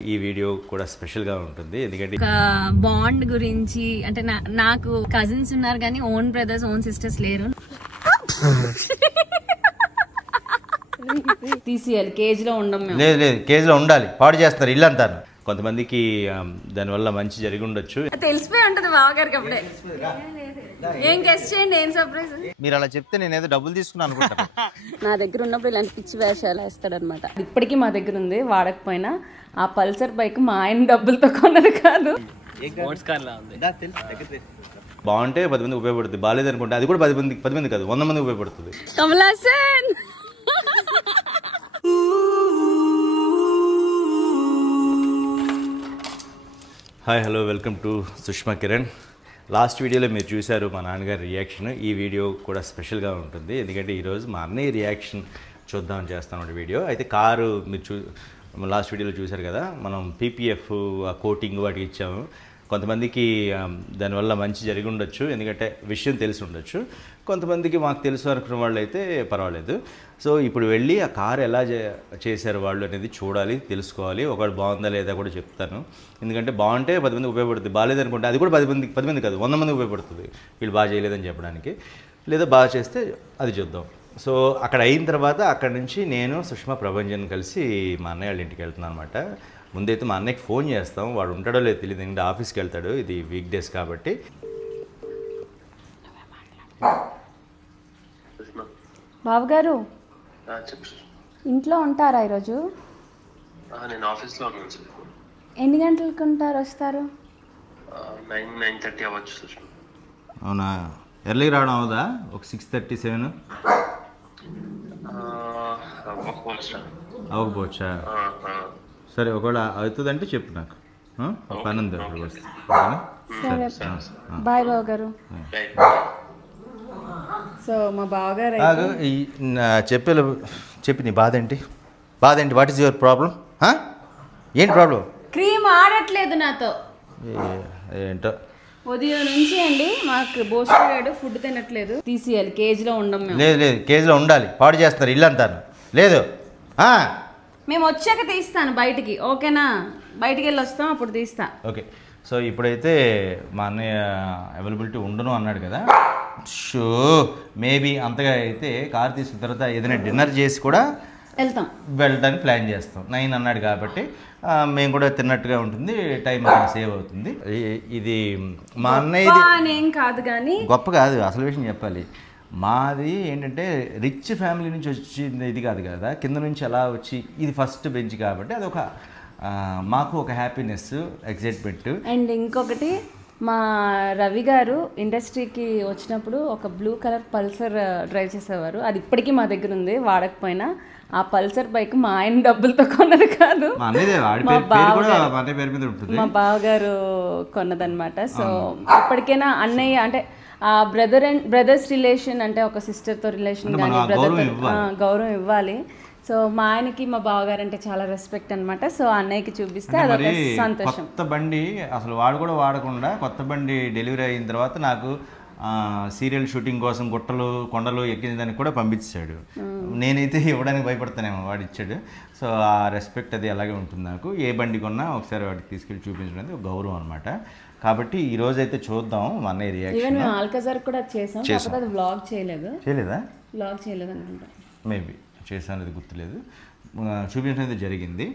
ఈ వీడియో కూడా స్పెషల్ గా ఉంటుంది ఎందుకంటే బాండ్ గురించి అంటే నాకు కజిన్స్ ఉన్నారు కానీ ఓన్ బ్రదర్స్ ఓన్ సిస్టర్స్ లేరు. తీసేయాలి, కేజ్ లో ఉండం మేము. లేదు లేదు కేజ్ లో ఉండాలి, పాడు చేస్తారు ఇల్లు అంటారు. కొంతమందికి దానివల్ల మంచి జరిగి ఉండొచ్చు. తెలిసిపోయి ఉంటది బావగారికి అప్పుడే. ఏం గెస్ట్ చేయండి, ఏం సర్ప్రైజ్. మీరు అలా చెప్తే నేను ఏదో డబ్బులు తీసుకున్నాను అనుకుంటా. నా దగ్గర ఉన్నప్పుడు ఇలాంటి పిచ్చి వేషాలు వేస్తాడనమాట. ఇప్పటికీ మా దగ్గర ఉంది, వాడకపోయినా. ఆ పల్సర్ బైక్ మా ఆయన డబ్బులతో కొన్నది కాదు. బాగుంటే 10 మంది ఉపయోగపడుతుంది, బాగాలేదు అనుకుంటే అది కూడా 10 మంది కాదు 100 మంది ఉపయోగపడుతుంది. Kamal Haasan hi hello welcome to Sushma Kiran. Last వీడియోలో మీరు చూశారు మా నాన్నగారి రియాక్షన్. ఈ వీడియో కూడా స్పెషల్గా ఉంటుంది ఎందుకంటే ఈరోజు మా అన్నయ్య రియాక్షన్ చూద్దామని చేస్తాను వీడియో. అయితే కారు మీరు లాస్ట్ వీడియోలో చూశారు కదా, మనం పీపీఎఫ్ ఆ కోటింగ్ వాటికి ఇచ్చాము. కొంతమందికి దానివల్ల మంచి జరిగి ఉండొచ్చు ఎందుకంటే విషయం తెలిసి ఉండొచ్చు. కొంతమందికి మాకు తెలుసు అనుకున్న వాళ్ళు అయితే పర్వాలేదు. సో ఇప్పుడు వెళ్ళి ఆ కారు ఎలా చేశారు వాళ్ళు అనేది చూడాలి, తెలుసుకోవాలి. ఒకవేళ బాగుందా లేదా కూడా చెప్తాను. ఎందుకంటే బాగుంటే 10 మంది ఉపయోగపడుతుంది, బాగాలేదు అనుకుంటే అది కూడా 10 మంది కాదు 100 మంది ఉపయోగపడుతుంది వీళ్ళు బాగా చేయలేదని చెప్పడానికి. లేదా బాగా చేస్తే అది చూద్దాం. సో అక్కడ అయిన తర్వాత అక్కడ నుంచి నేను సుష్మా ప్రభంజన్ కలిసి మా అన్నయ్య వాళ్ళ ఇంటికి వెళ్తున్నాను అనమాట. ముందైతే మా అన్నయ్యకి ఫోన్ చేస్తాం, వాడు ఉంటాడో లేదో తెలియదు ఎందుకంటే ఆఫీస్కి వెళ్తాడు, ఇది వీక్ డేస్ కాబట్టి. బావగారు ఇంట్లో ఉంటారా ఈరోజు? నేను ఆఫీస్లో ఉన్నాను సార్. ఎన్ని గంటలకు ఉంటారు, వస్తారు? 9:30 అవ్వచ్చు సార్. అవునా, ఎర్లీగా రావడం అవుదా? ఒక 6:37 అవ్వకపోవచ్చా? సరే ఒకవేళ అవుతుందంటే చెప్పు నాకు, పని ఉంది అప్పుడు వస్తే. సరే బాయ్ బావగారు. సో మా బావగారు చెప్పి నీ బాధ ఏంటి? What is your problem? ఏంటి ప్రాబ్లం? క్రీమ్ ఆడట్లేదు నాతో. ఏంటో ఉదయం నుంచి అండి మాకు బోస్టాడు, ఫుడ్ తినట్లేదు. తీసేయాలి, కేజ్ లో ఉండం మేము. లేదు లేదు కేజీలో ఉండాలి, పాడు చేస్తారు ఇల్లు అంటారు. లేదు మేము వచ్చాక తీస్తాను బయటికి, ఓకేనా? బయటికి వెళ్ళి వస్తాం, అప్పుడు తీస్తా. ఓకే. సో ఇప్పుడైతే మా అన్నయ్య అవైలబిలిటీ ఉండను అన్నాడు కదా. షో మేబీ అంతగా అయితే కార్ తీసుకున్న తర్వాత ఏదైనా డిన్నర్ చేసి కూడా వెళ్ళడానికి ప్లాన్ చేస్తాం. 9 అన్నాడు కాబట్టి మేము కూడా తిన్నట్టుగా ఉంటుంది, టైం సేవ్ అవుతుంది. ఇది మా అన్నయ్య ఏం కాదు కానీ గొప్ప కాదు, అసలు విషయం చెప్పాలి. మాది ఏంటంటే రిచ్ ఫ్యామిలీ నుంచి వచ్చింది ఇది కాదు కదా, కింద నుంచి అలా వచ్చి ఇది ఫస్ట్ బెంచ్ కాబట్టి అదొక మాకు ఒక హ్యాపీనెస్, ఎక్సైట్మెంట్. అండ్ ఇంకొకటి, మా రవి గారు ఇండస్ట్రీకి వచ్చినప్పుడు ఒక బ్లూ కలర్ పల్సర్ డ్రైవ్ చేసేవారు. అది ఇప్పటికీ మా దగ్గర ఉంది, వాడకపోయినా. ఆ పల్సర్ బైక్ మా ఆయన డబ్బులతో కొన్నది కాదు, మా బావగారు కొన్నదనమాట. సో ఇప్పటికైనా అన్నయ్య అంటే ఆ బ్రదర్స్ రిలేషన్ అంటే ఒక సిస్టర్తో రిలేషన్ కానీ గౌరవం ఇవ్వాలి. సో మా ఆయనకి మా బావగారు అంటే చాలా రెస్పెక్ట్ అనమాట. సో అన్నయ్యకి చూపిస్తే అదొక సంతోషం. కొత్త బండి అసలు వాడు కూడా వాడకుండా కొత్త బండి డెలివరీ అయిన తర్వాత నాకు సీరియల్ షూటింగ్ కోసం గుట్టలు కొండలు ఎక్కించడానికి కూడా పంపించాడు. నేనైతే ఇవ్వడానికి భయపడతానేమో, వాడు ఇచ్చాడు. సో ఆ రెస్పెక్ట్ అది అలాగే ఉంటుంది నాకు. ఏ బండి కొన్నా ఒకసారి వాడికి తీసుకెళ్ళి చూపించడం అనేది ఒక గౌరవం అనమాట. కాబట్టి ఈ రోజు అయితే చూద్దాం మా అన్నయ్య రియాక్షన్. ఆల్కజార్ కూడా చేసాం, కాకపోతే అది వ్లాగ్ చేయలేదా? వ్లాగ్ చేయలేదు అనుకుంటా, మేబీ చేశాను, అది గుర్తులేదు. చూపించడం అయితే జరిగింది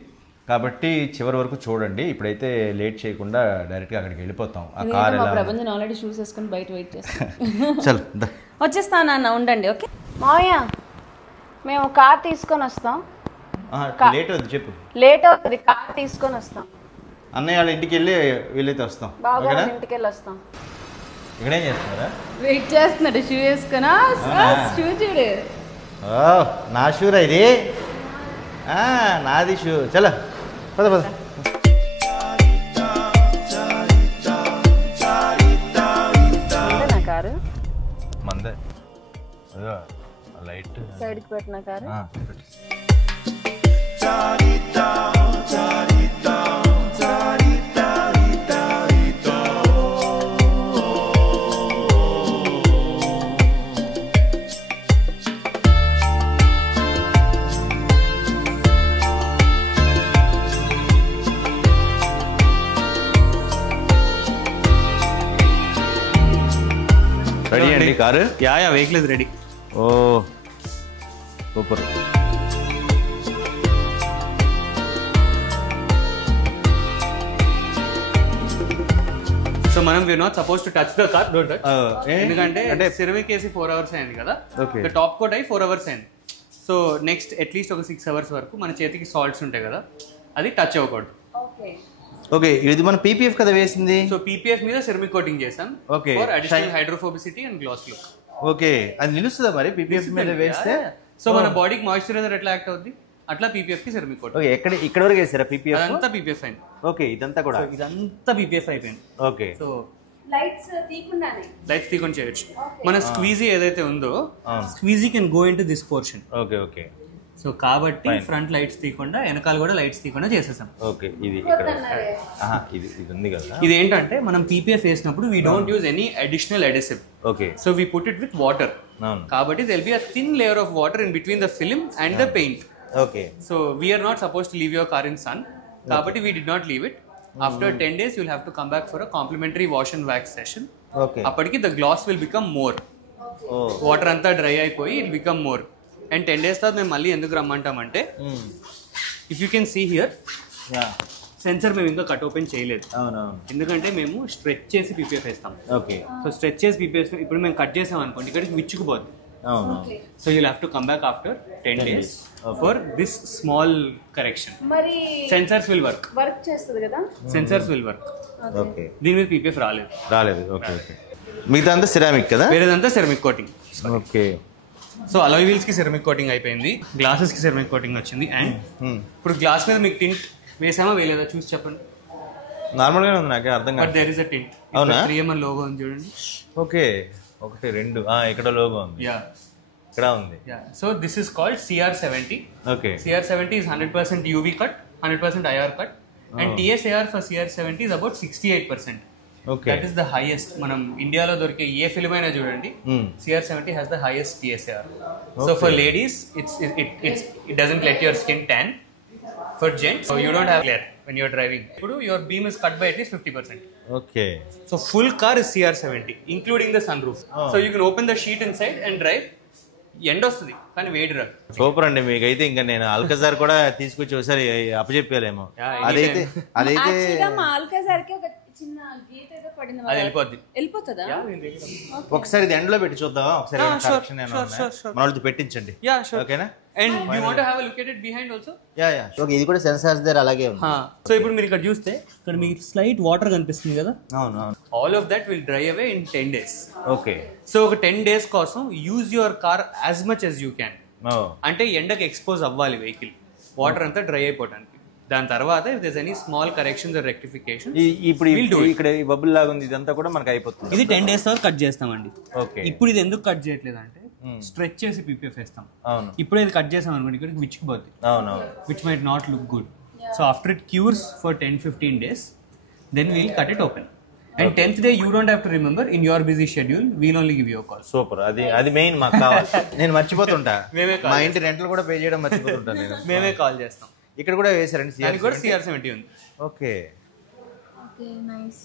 కాబట్టి చివరి వరకు చూడండి. ఇప్పుడైతే లేట్ చేయకుండా డైరెక్ట్గా అక్కడికి వెళ్ళిపోతాం. ఆ కార్ ప్రభంజన్ ఆల్రెడీ షూస్ వేసుకొని బయట వెయిట్ చేస్తాం. చల్ వచ్చేస్తాను అన్న, ఉండండి. ఓకే మావయ్య, మేము కార్ తీసుకొని వస్తాం. లేట్ అవుతుంది, చెప్పు. లేట్ అవుతుంది, కార్ తీసుకొని వస్తాం. అన్నయ్య వాళ్ళ ఇంటికి వెళ్ళి వీళ్ళైతే వస్తాం. ఇంటికి వెళ్ళి వస్తాం. ఇక్కడేం చేస్తున్నారా? వెయిట్ చేస్తున్నాడు షూ వేసుకున్నా. షూ చూడు, నా షూరా ఇది, నాది షూ. చలో పద పద. నా కారు మందే, లైట్ సైడ్కి పెట్టిన car. Ready car? Yeah vehicle is ready. Oh super. So మనం we not supposed to touch the car, don't touch. ఎందుకంటే అంటే సిరమిక్ వేసి 4 hours అయింది కదా, టాప్ కోట్ అయ్యి 4 hours అయింది. సో నెక్స్ట్ అట్లీస్ట్ ఒక 6 hours వరకు మన చేతికి సాల్ట్స్ ఉంటాయి కదా, అది టచ్ అవ్వకూడదు. ఓకే, ఇది మన పీపీఎఫ్ కదా వేసింది. సో పీపీఎఫ్ మీద సిరమిక్ కోటింగ్ చేసాం for additional hydrophobicity and glass look. Okay, అది నిలుస్తుందా మరి పీపీఎఫ్ మీద వేస్తే? సో మన బాడీకి మాయిశ్చరైజర్ ఎట్లా యాక్ట్ అవుద్ది అట్లా పీపీఎఫ్ కి సిరమిక్ కోటింగ్. ఓకే, ఇక్కడ వరకు వేసారా పీపీఎఫ్? అదంతా పీపీఎఫ్ అయింది. ఓకే, ఇదంతా కూడా ఇదంతా పీపీఎఫ్ అయిపోయింది. ఓకే, సో లైట్స్ తీయకుండా చేయొచ్చు. మన స్క్వీజీ ఏదైతే ఉందో squeezy can go in to this portion. Okay okay. So కాబట్టి ఫ్రంట్ లైట్స్ తీయకుండా వెనకాల కూడా లైట్స్ తీయకుండా చేసేసాం. ఓకే, ఇది ఇక్కడ ఇది ఉంది కదా. ఇది ఏంటంటే మనం పీపీఎఫ్ వేసినప్పుడు we don't use any additional adhesive. Okay, so we put it with water. కాబట్టి there be a thin layer of water in between the film and the paint. Okay, so we are not supposed to leave your car in sun. కాబట్టి we do not leave it. After 10 days, you'll have to come back for a complimentary wash and wax session. Okay. Appadiki the gloss will become more. Oh. Water anta dry ayipoyi it become more. And 10 days tarvata mem malli enduku rammantam ante if you can see here, sensor మేము ఇంకా cut open చేయలేదు. ఎందుకంటే మేము stretch చేసి PPF వేస్తాం. Okay, so stretch చేసి PPF ఇప్పుడు మేము కట్ చేసాం అనుకోండి, ఇక్కడికి విచ్చుకుపోద్ది. So you'll have to come back after 10 days for this small correction. మరి సెన్సర్స్ will work చేస్తుంది కదా, సెన్సర్స్ will work. ఓకే, దీని మీద పీపీఎఫ్ రాలేదు. Okay okay. మిగతా అంతా సిరామిక్ కదా? వేరేదంతా ceramic coating. Okay, so alloy wheels కి సెరమిక్ కోటింగ్ అయిపోయింది, గ్లాసెస్ కి సెరమిక్ కోటింగ్ వచ్చింది. అండ్ ఇప్పుడు గ్లాస్ మీద మీకు టింట్ వేసామా వేయలేదా చూసి చెప్పండి. నార్మల్ గానే ఉంది, నాకే అర్థం కాదు. But there is a tint. 3M logo ఉంది చూడండి. ఓకే, 1 2 ఇక్కడ లోగో ఉంది. యా, ఇక్కడ ఉంది. Yeah. So this is called CR70. Okay, CR70 is 100% UV cut, 100% IR cut, and TSAR for CR70 is about 68%. Okay, that is the highest. మనం ఇండియాలో దొరికే a film అయినా చూడండి, CR70 has the highest TSAR. So for ladies it doesn't let your skin tan. For gents, so you don't have glare when you're driving. Your beam is cut by at least 50%. Okay. So full car is CR70, including the sunroof. So you can open the sheet inside and drive. End వస్తుంది కానీ వేడి రాదు. Super అండి. మీకైతే ఇంకా నేను Alcazar కూడా తీసుకొచ్చి ఒకసారి అప్పచెప్పాలేమో. అదైతే అది వెళ్ళిపోతుందా? ఒకసారి ఇది ఎండ్లో పెట్టి చూద్దామా? ఒకసారి మన వాళ్ళతో పెట్టించండి. ఓకేనా? And you want to have a look at it behind also? Yeah. Okay, ఇది కూడా సెన్సార్స్ దగ్గర అలాగే ఉంది. సో ఇప్పుడు మీరు ఇక్కడ చూస్తే ఇక్కడ మీకు స్లైట్ వాటర్ కనిపిస్తుంది కదా. అవును. All of that will dry away in 10 days. Okay. So ఒక 10 days కోసం use your car as much as you can. అంటే ఎండకి ఎక్స్పోజ్ అవ్వాలి వెహికల్, వాటర్ అంతా డ్రై అయిపోవడానికి. దాని తర్వాత if there any small corrections or rectification ఇప్పుడు ఇక్కడ ఈ బబుల్ లాగా ఉంది, ఇదంతా కూడా మనకు అయిపోతుంది. ఇది 10 days తర్వాత కట్ చేస్తామండి. ఓకే. ఇప్పుడు ఇది ఎందుకు కట్ చేయట్లేదు అంటే స్ట్రెచ్ చేసి పీపీఎఫ్ వేస్తాం. అవును. ఇప్పుడు ఇది కట్ చేసాం అనుకోండి ఇక్కడికి విచ్చిపోద్ది. అవును. Which might not look good. So after it cures for 10-15 days then we'll cut it open. And 10th day you don't have to remember, in your busy schedule we'll only give you a call. Super. అది main మాకు కావాలి. నేను మర్చిపోతుంటా, మా ఇంటి రెంట్లు కూడా pay చేయడం మర్చిపోతుంటా నేను. మేమే కాల్ చేస్తాం. ఇక్కడ కూడా వేసారండి CR70 ఉంది. Okay. Nice.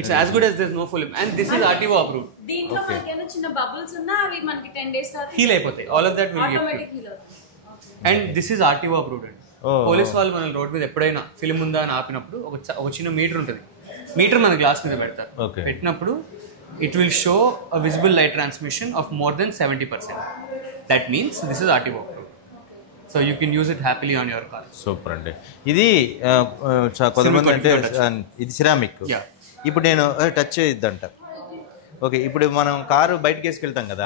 It's as good as there's no film, and this is RTO approved. దీంట్లో మనకేమైనా చిన్న బబుల్స్ ఉన్నా అవి మనకి 10 days తర్వాత హీల్ అయిపోతాయి. All of that will get automatic heal అవుతుంది. And this is RTO approved. Police వాళ్ళు మన రోడ్ మీద ఎప్పుడైనా ఫిల్మ్ ఉందా అని ఆపినప్పుడు ఒక చిన్న మీటర్ ఉంటుంది. మీటర్ మన గ్లాస్ మీద పెడతారు. పెట్టినప్పుడు it will show a visible light transmission of more than 70%. That means this is RTO approved. So you can use it happily on your car. Super అండి. ఇది కొంతమంది అంటే ఇది సిరామిక్. ఇప్పుడు నేను టచ్ చేయొద్దంట. ఓకే. ఇప్పుడు మనం కారు బయటకి వేసుకెళ్తాం కదా,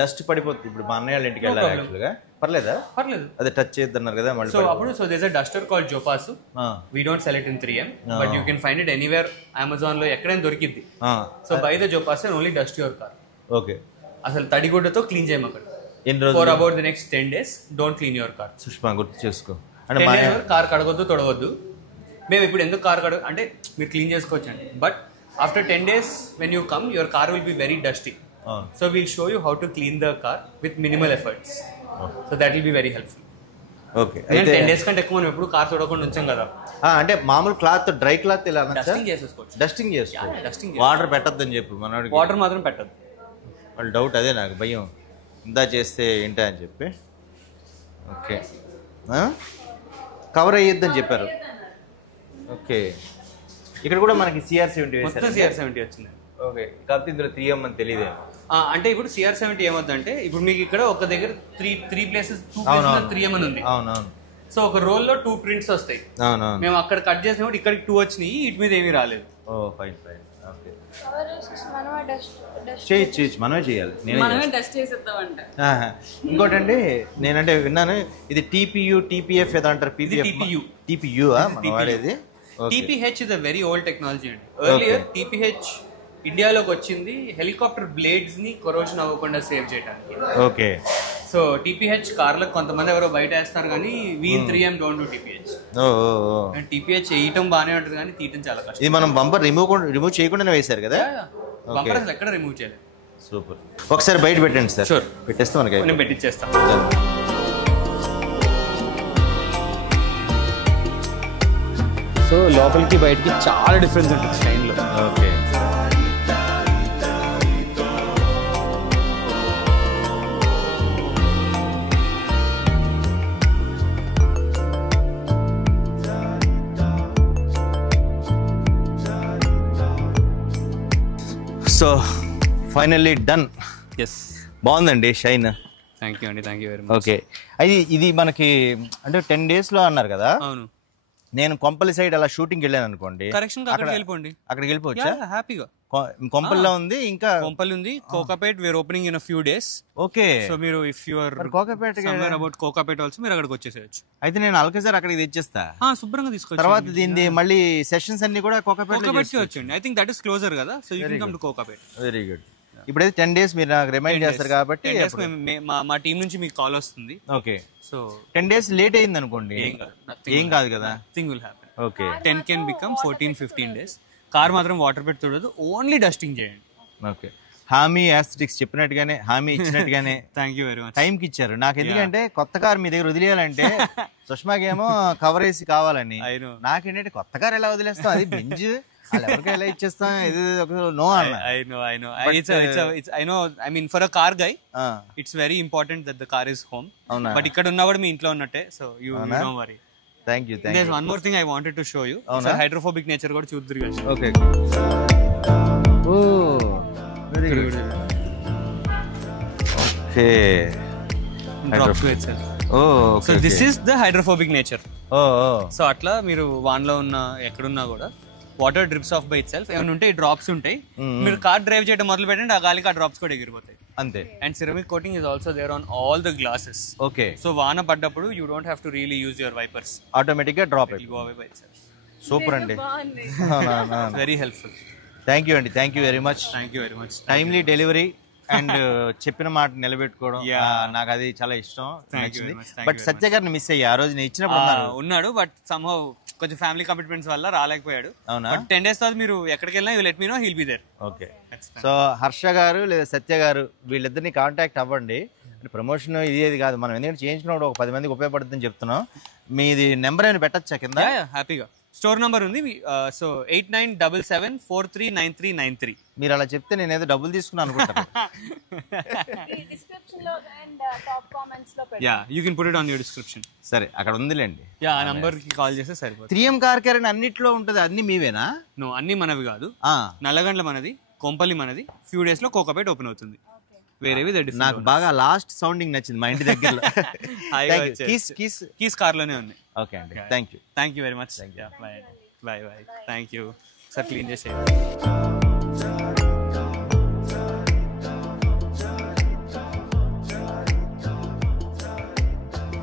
డస్ట్ పడిపోతుంది. ఇప్పుడు మా అన్నయ్య వాళ్ళ ఇంటికి వెళ్ళాలి యాక్చువల్గా, పర్లేదు. అదే టచ్ చేయొద్దన్నారు కదా మళ్ళీ. సో అప్పుడు there is a duster called జోపాసు. We don't sell it in 3M, but you can find it anywhere. Amazon లో ఎక్కడైనా దొరికిద్ది. సో బై ద జోపాస్ and only dust your car. Okay. అసలు తడిగుడ్డతో క్లీన్ చేయమక్కడ. ఎన్ని రోజులు? For about the next 10 days don't clean your car. Sushma గుర్తు చేసుకో. అంటే కార్ కడగొద్దు, తొడవద్దు. మేము ఇప్పుడు ఎందుకు కార్ అంటే మీరు క్లీన్ చేసుకోవచ్చు అండి, but after 10 days when you come your car will be very dusty. So we'll show you how to clean the car with minimal efforts. So that will be very helpful. Okay. 10 days కంటే ఎక్కువ మనం ఎప్పుడు car తొడవకుండా ఉంచాం కదా. అంటే మామూలు cloth, dry cloth ఇలా dusting చేసుకోవచ్చు. డస్టింగ్ చేసుకోవచ్చు. వాటర్ పెట్టద్దని చెప్పు మనోడికి. వాటర్ మాత్రం పెట్టద్దు. వాళ్ళు డౌట్ అదే నాకు భయం ఇందా చేస్తే ఏంటా అని చెప్పి. ఓకే కవర్ అయ్యొద్దని చెప్పారు. ఓకే ఇక్కడ కూడా మనకి CR70 మొత్తం CR70 వచ్చింది. ఓకే కాకపోతే ఇందులో 3M అని తెలియదేమో. అంటే ఇప్పుడు CR70 ఏమవుతుందంటే ఇప్పుడు మీకు ఇక్కడ ఒక దగ్గర త్రీ ప్లేసెస్ 3M అని ఉంది. అవునవును. సో ఒక రోల్ లో 2 prints వస్తాయి. అవునవును. మేము అక్కడ కట్ చేసినప్పుడు ఇక్కడికి 2 వచ్చినాయి, ఇటు మీద ఏమీ రాలేదు. ఓ ఫైన్ ఫైన్. ఓకే చేయొచ్చు మనమే చేయాలి. మనమే డస్ట్ చేసేద్దామంట. ఇంకోటండి నేనంటే విన్నాను ఇది TPU TPF ఏదో అంటారు. TPU వాడేది. TPH is a very old technology అండి. Earlier TPH ఇండియాలోకి వచ్చింది హెలికాప్టర్ బ్లేడ్స్ ని కొరోషన్ అవ్వకుండా సేవ్ చేయడానికి. ఓకే సో TPH కార్లకు కొంతమంది ఎవరో బయట వేస్తారు కానీ we'll 3M don't do TPH. TPH వేయటం బాగానే ఉంటుంది కానీ తీయటం చాలా కష్టం. ఇది మనం బంపర్ రిమూవ్ చేయకుండానే వేశారు కదా. బంపర్ అసలు ఎక్కడ రిమూవ్ చేయలేదు. సూపర్. ఒకసారి బయట పెట్టండి సార్. షూర్ పెట్టేస్తే మనకి నేను పెట్టించేస్తాను. సో లోపలికి బయటికి చాలా డిఫరెన్స్ ఉంటుంది షైన్లో. Okay so finally done. Yes బాగుందండి షైన్. థ్యాంక్ యూ అండి, thank you very much. Okay ఇది మనకి అంటే 10 daysలో అన్నారు కదా. అవును. నేను కొంపల్లి సైడ్ అలా షూటింగ్ వెళ్ళాను అనుకోండి, కరెక్షన్ అక్కడికి వెళ్ళిపోండి. అక్కడికి వెళ్ళిపోవచ్చా? హ్యాపీగా. కొంపల్లో ఉంది, ఇంకా కొంపల్లి ఉంది. Kokapet where opening in few days. Okay. So మీరు if you are Kokapet about Kokapet also మీరు అక్కడికి వచ్చేసేయచ్చు. అయితే నేను అల్కజర్ అక్కడికి తెచ్చేస్తా. శుభ్రంగా తీసుకోవచ్చు. తర్వాత దీన్ని మళ్ళీ సెషన్స్ అన్ని కూడా కోకాపేట్ వచ్చండి. I think that is closer కదా, so you can come to Kokapet. Very good. ఇప్పుడైతే 10 days మీరు నాకు రిమైండ్ చేస్తారు కాబట్టి మా టీం నుంచి మీకు కాల్ వస్తుంది. ఓకే. సో 10 days లేట్ అయింది అనుకోండి, ఏం కాదు కదా. Nothing will happen. Okay. 10 can become 14-15 days. Car మాత్రం వాటర్ పెట్టి చూడదు, ఓన్లీ డస్టింగ్ చేయండి. ఓకే. హామీ యాస్థెటిక్స్ చెప్పినట్టుగానే హామీ ఇచ్చినట్టుగానే థ్యాంక్ యూ వెరీ మచ్. టైంకి ఇచ్చారు నాకు. ఎందుకంటే కొత్త కార్ మీ దగ్గర వదిలేయాలంటే సుష్మాకేమో కవర్ వేసి కావాలని, నాకేంటంటే కొత్త కార్ ఎలా వదిలేస్తాం, అది బెంజ్ ఎవరికి ఎలా ఇచ్చేస్తాం, ఇది నో అన్న. I mean for a car guy it's very important that the car is home. But ఇక్కడ ఉన్నా కూడా మీ ఇంట్లో ఉన్నట్టే, so you don't worry. Thank you. There's one more thing I wanted to show you. It's a hydrophobic nature కూడా చూద్దురు కదా. Okay. Oh, very good. Okay. Drop to itself. Oh, okay. So this is the hydrophobic nature. Oh. So అట్లా మీరు వాన్లో ఉన్న ఎక్కడున్నా కూడా water drips of by it self. ఏమైనా ఉంటే drops ఉంటాయి, మీరు కార్ డ్రైవ్ చేయడం మొదలు పెట్టండి, ఆ గాలికి ఆ డ్రాప్స్ కూడా ఎగిరిపోతాయి అంతే. And ceramic coating is also there on all the glasses. Okay. So వాన పడ్డప్పుడు you don't have to really use your wipers, automatic గా drop go away by itself. Super అండి. Very helpful. థ్యాంక్ యూ అండి, thank you very much. Thank you very much. Timely delivery and చెప్పిన మాట నిలబెట్టుకోవడం, నాకు అది చాలా ఇష్టం. But సత్య గారిని మిస్ అయ్యా ఆ రోజు నేను ఇచ్చినప్పుడు. ఉన్నాడు బట్ సమ్హౌ కొంచెం ఫ్యామిలీ కమిట్మెంట్స్ వల్ల రాలేకపోయాడు. అవునా? 10 days తర్వాత మీరు ఎక్కడికి వెళ్ళినా you let me know, he'll be there. Okay. So Harsha garu లేదా సత్య గారు వీళ్ళిద్దరిని కాంటాక్ట్ అవ్వండి. ప్రమోషన్ ఇది కాదు, మనం ఎందుకంటే చేయించుకున్నప్పుడు ఒక 10 మందికి ఉపయోగపడుతుందని చెప్తున్నాం. మీది నెంబర్ ఏమైనా పెట్టచ్చా కింద? హ్యాపీగా. స్టోర్ నంబర్ ఉంది. సో 8977439393. మీరు అలా చెప్తే నేను ఏదో డబ్బులు తీసుకున్నాను అనుకుంటాను. You can put it on your description. సరే అక్కడ ఉందిలేండి. ఆ నంబర్ కి కాల్ చేస్తే సరిపోతుంది. 3M కార్ కేర్ అన్నిట్లో ఉంటుంది. అన్ని మీవేనా? నో, అన్ని మనవి కాదు. నల్లగండ్ల మనది, కొంపల్లి మనది. ఫ్యూ డేస్ లో కోకాపేట్ ఓపెన్ అవుతుంది. వేరేవి నాకు బాగా లాస్ట్ సౌండింగ్ నచ్చింది, మా ఇంటి దగ్గరలో. కీస్ కార్ లోనే ఉంది. ఓకే అండి, thank you. Thank you very much. Bye bye bye. Thank you sir. Clean చేసే.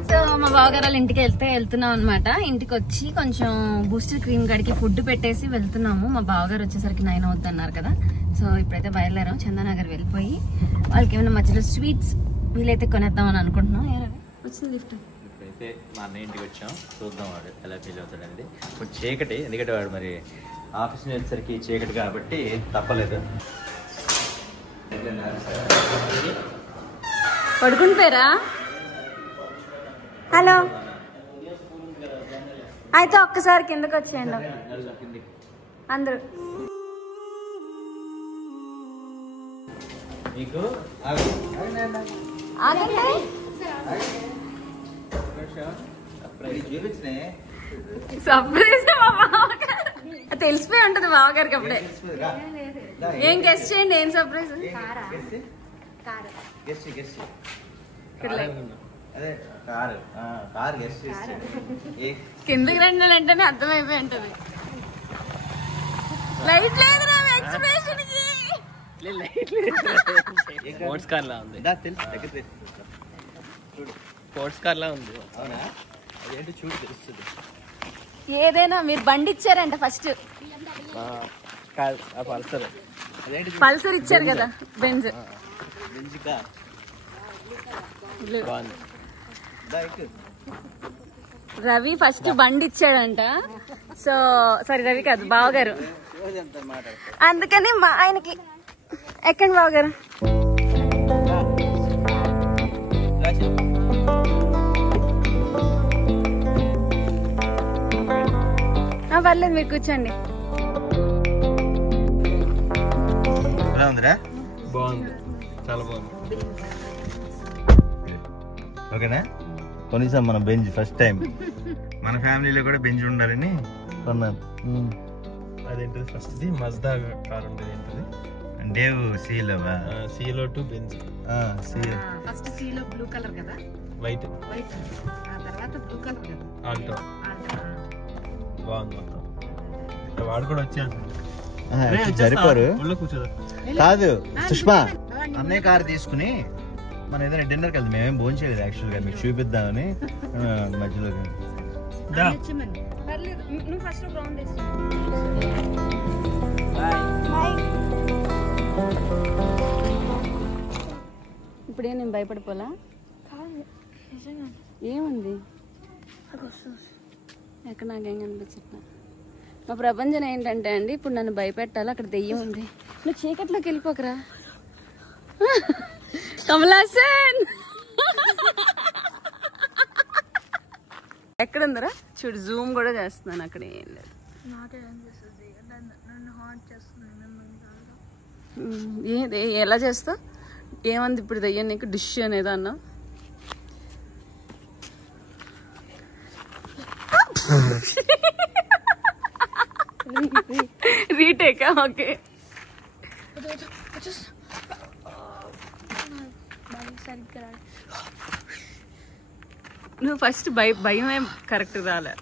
సో మా బావగారు వాళ్ళ ఇంటికి వెళ్తున్నాం అనమాట. ఇంటికి వచ్చి కొంచెం బూస్టర్ క్రీమ్ గడికి ఫుడ్ పెట్టేసి వెళ్తున్నాము. మా బావగారు వచ్చేసరికి 9 అవుతుంది అన్నారు కదా. సో ఇప్పుడైతే బయలుదేరాం. చందానగర్ వెళ్ళిపోయి వాళ్ళకి ఏమైనా మధ్యలో స్వీట్స్ వీలైతే కొనేద్దామని అనుకుంటున్నాం. వచ్చింది లిఫ్ట్. ఇప్పుడైతే మా అన్నయ్య ఇంటికి వచ్చాం. చూద్దాం వాడు ఎలా ఫీల్ అవుతాడండి. కొంచెం చీకటి, ఎందుకంటే వాడు మరి ఆఫీస్ నుంచి వచ్చేసరికి చీకటి కాబట్టి తప్పలేదు. పడుకుంటారా? హలో, అయితే ఒక్కసారి కిందకి వచ్చేయండి అందరూ. మీకు సర్ప్రైజ్ తెలిసిపోయి ఉంటది బావగారికి అప్పుడే. ఏం గెస్ట్ చేయండి, ఏం సర్ప్రైజ్? కిందకి రండి అంటేనే అర్థమైపోయి ఉంటది. లైట్ లేదు నా ఎక్స్ప్రెషన్ కి. స్పోర్ట్స్ కార్ లా ఉంది. స్పోర్ట్స్ కార్ లా ఉంది. అదేంటి చూడు తెలుస్తుంది. ఏదైనా మీరు బండి ఇచ్చారంట ఫస్ట్. పల్సర్. పల్సర్ ఇచ్చారు కదా, బెంజ్. రవి ఫస్ట్ బండి ఇచ్చాడంట. సో సారీ రవి కాదు, బావగారు. అందుకని మా ఆయనకి ఎక్కండి బావగారు. పర్లేదు, మీరు కూర్చోండి. బాగుంది, చాలా బాగుంది. ఓకేనా? కొనిసాం మన బెంచ్ ఫస్ట్ టైం. మన ఫ్యామిలీలో కూడా బెంచ్ ఉండాలని కొన్నాను. అదేంటిది ఫస్ట్ మజ్దా కార్ ఉండేది. ఏంటది? డేవ్ సీలోవా? సీలో టు బెంజ్. ఫస్ట్ సీలో బ్లూ కలర్ కదా, వైట్. ఆ తర్వాత బ్లూ కలర్ కదా, ఆల్టో. బాగుంది మొత్తం. వాడు కూడా వచ్చాను. సరిపోరు కూర్చోదా? కాదు సుష్మా, అన్నయ్య కారు తీసుకుని మనం ఏదైనా డిన్నర్కి వెళ్తాం. మేమేం భోజనం చేయలేదు యాక్చువల్గా, మీకు చూపిద్దామని మధ్యలో. ఇప్పుడే నేను భయపడిపోలా. ఏముంది ఎక్కడ నాకేం కనిపించట్లా. మా ప్రపంచం ఏంటంటే అండి, ఇప్పుడు నన్ను భయపెట్టాలి, అక్కడ దెయ్యం ఉంది. నువ్వు చీకట్లోకి వెళ్ళిపోకరా కమలాసన్. ఎక్కడుందరా చూడు, జూమ్ కూడా చేస్తున్నాను. అక్కడ ఏం లేదు. ఏది ఎలా చేస్తావు? ఏమంది ఇప్పుడు దయ్యం నీకు? డిష్ అనేది అన్నా. రీటేకా? ఓకే. నువ్వు ఫస్ట్ భయమే కరెక్ట్ రాలే.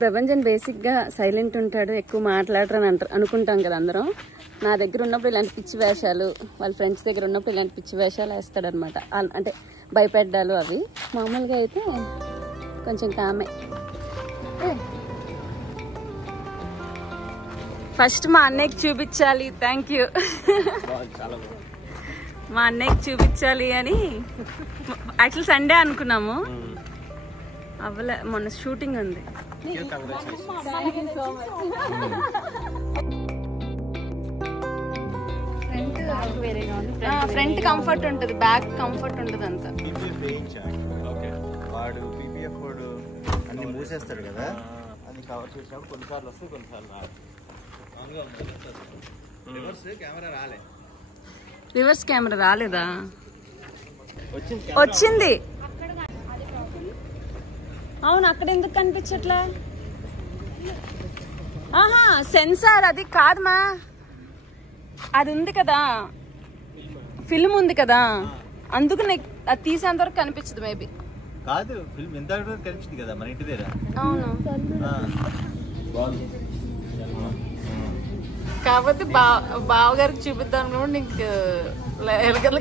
ప్రపంచం బేసిక్గా సైలెంట్ ఉంటాడు, ఎక్కువ మాట్లాడరు అని అనుకుంటాం కదా అందరం. నా దగ్గర ఉన్నప్పుడు ఇలాంటి పిచ్చి వేషాలు, వాళ్ళ ఫ్రెండ్స్ దగ్గర ఉన్నప్పుడు ఇలాంటి పిచ్చి వేషాలు వేస్తాడనమాట. అంటే భయపెట్టాలు అవి. మామూలుగా అయితే కొంచెం కామే. ఫస్ట్ మా అన్నయ్యకి చూపించాలి. Thank you. మా అన్నయ్యకి చూపించాలి అని యాక్చువల్ సండే అనుకున్నాము, అవ్వలే. మొన్న షూటింగ్ ఉంది. ఫ్రంట్ కంఫర్ట్ ఉంటుంది, బ్యాక్ కంఫర్ట్ ఉంటుంది అంతా. వాడు పీపీఎఫ్ వాడు అన్ని మూసేస్తాడు కదా, అది కవర్ చేసినప్పుడు కొన్నిసార్లు వస్తాయి, కొన్నిసార్లు రాదు. రివర్స్ కెమెరా రాలేదా? వచ్చింది. అవును, అక్కడ ఎందుకు కనిపించట్లే? ఆహా, సెన్సార్ అది కాదమ్మా, అది ఉంది కదా, ఫిల్మ్ ఉంది కదా, అందుకు నీకు అది తీసేంత వరకు కనిపించదు. మేబీ కాదు, ఫిల్మ్ ఎంత కనిపించింది కదా మన ఇంటి దగ్గర. అవును, కాబట్టి బావగారికి చూపిద్దాం కూడా నీకు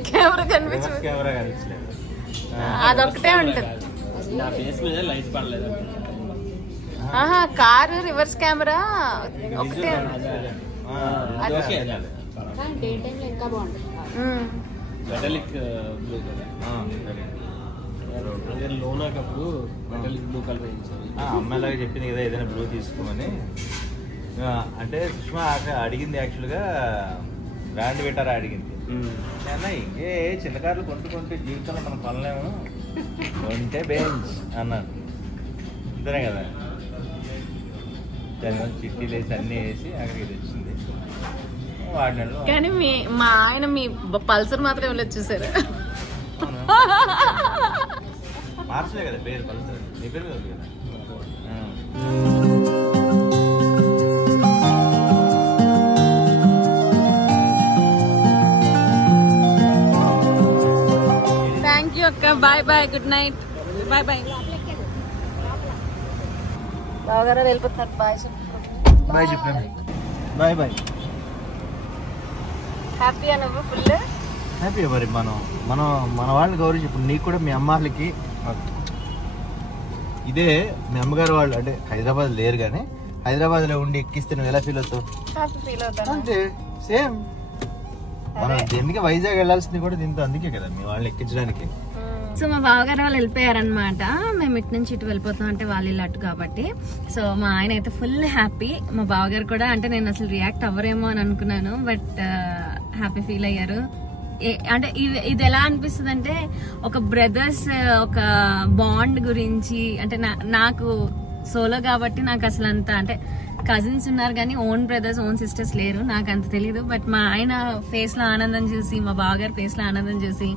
కెమెరా కనిపించదు. కెమెరా కనిపించలేదు, అదొకటే ఉంటుంది. ఆహా, కారు రివర్స్ కెమెరా ఒకటే ఇంకా బాగుంటుంది. అమ్మాయిలాగా చెప్పింది కదా ఏదైనా బ్లూ తీసుకోమని. అంటే సుష్మా అడిగింది యాక్చువల్గా బ్రాండ్ పెట్టారా అడిగింది. అన్నయ్య ఇంకే చిన్న కార్లు కొంటే జీవితంలో మనం కొనలేము, కొంటే బెంచ్ అన్నాను. అంతేనే కదా. దానివల్ల చిట్టీలు వేసి అన్నీ వేసి అక్కడికి తెచ్చింది వాడినాడు. కానీ మా ఆయన మీ పల్సర్ మాత్రం వెళ్ళి చూసారు. మార్చలే కదా పేరు పల్సర్, నీ పేరు కదా. థ్యాంక్ యూ అక్క. Bye bye, good night. Bye bye. బావగారు వెళ్ళిపోతున్నారు. బాయ్ బాయ్ చెప్పండి. Bye bye. హ్యాపీ అనువ్వు ఫుల్ హ్యాపీ. మరి మన వాళ్ళని గౌరవం. ఇప్పుడు నీకు కూడా మీ అమ్మాళ్ళకి ఇదే మీ అమ్మగారు వాళ్ళు అంటే హైదరాబాద్ లేరు కానీ హైదరాబాద్లో ఉండి ఎక్కిస్తే నువ్వు ఎలా ఫీల్ అవుతావు? హ్యాపీ ఫీల్ అవుతాను. అంతే సేమ్. మనం ఎందుకే వైజాగ్ వెళ్ళాల్సింది కూడా దీంతో, అందుకే కదా మీ వాళ్ళని ఎక్కించడానికి. సో మా బావగారు వాళ్ళు వెళ్ళిపోయారనమాట. మేము ఇటు నుంచి ఇటు వెళ్ళిపోతాం అంటే వాళ్ళు ఇల్లు అటు కాబట్టి. సో మా ఆయన అయితే ఫుల్ హ్యాపీ. మా బావగారు కూడా అంటే నేను అసలు రియాక్ట్ అవ్వరేమో అని అనుకున్నాను, బట్ హ్యాపీ ఫీల్ అయ్యారు. అంటే ఇది ఎలా అనిపిస్తుంది అంటే ఒక బ్రదర్స్ ఒక బాండ్ గురించి అంటే నాకు సోలో కాబట్టి నాకు అసలు అంత అంటే కజిన్స్ ఉన్నారు కానీ ఓన్ బ్రదర్స్ ఓన్ సిస్టర్స్ లేరు, నాకు అంత తెలియదు. బట్ మా ఆయన ఫేస్ లో ఆనందం చూసి, మా బావగారి ఫేస్ లో ఆనందం చూసి,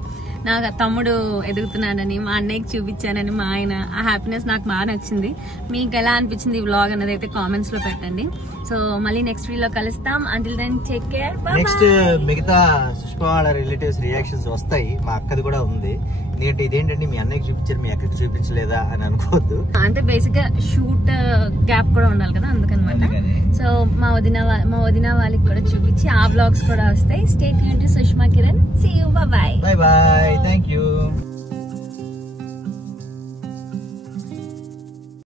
నాకు తమ్ముడు ఎదుగుతున్నానని మా అన్నయ్యకి చూపించానని మా ఆయన ఆ హ్యాపీనెస్ నాకు బాగా నచ్చింది. మీకు ఎలా అనిపించింది ఈ వ్లాగ్ అన్నది అయితే కామెంట్స్ లో పెట్టండి. సో మళ్ళీ నెక్స్ట్ వీడియోలో కలుస్తాం. Until then take care. Next మిగతా సుష్మా వాళ్ళ రిలేటివ్స్ రియాక్షన్స్ వస్తాయి. మా అక్కది కూడా ఉంది. ఎందుకంటే ఇదేంటంటే మీ అన్నయ్యకి చూపించారు మీ అక్కకి చూపించలేదా అని అనుకోవద్దు. అంటే బేసిక్ గా షూట్ గ్యాప్ కూడా ఉండాలి కదా, అందుకనమాట. సో మా వదిన వాళ్ళకి కూడా చూపించి ఆ వ్లాగ్స్ కూడా వస్తాయి. Stay tuned to Sushma Kiran. See you. Bye bye. Bye bye. Thank you.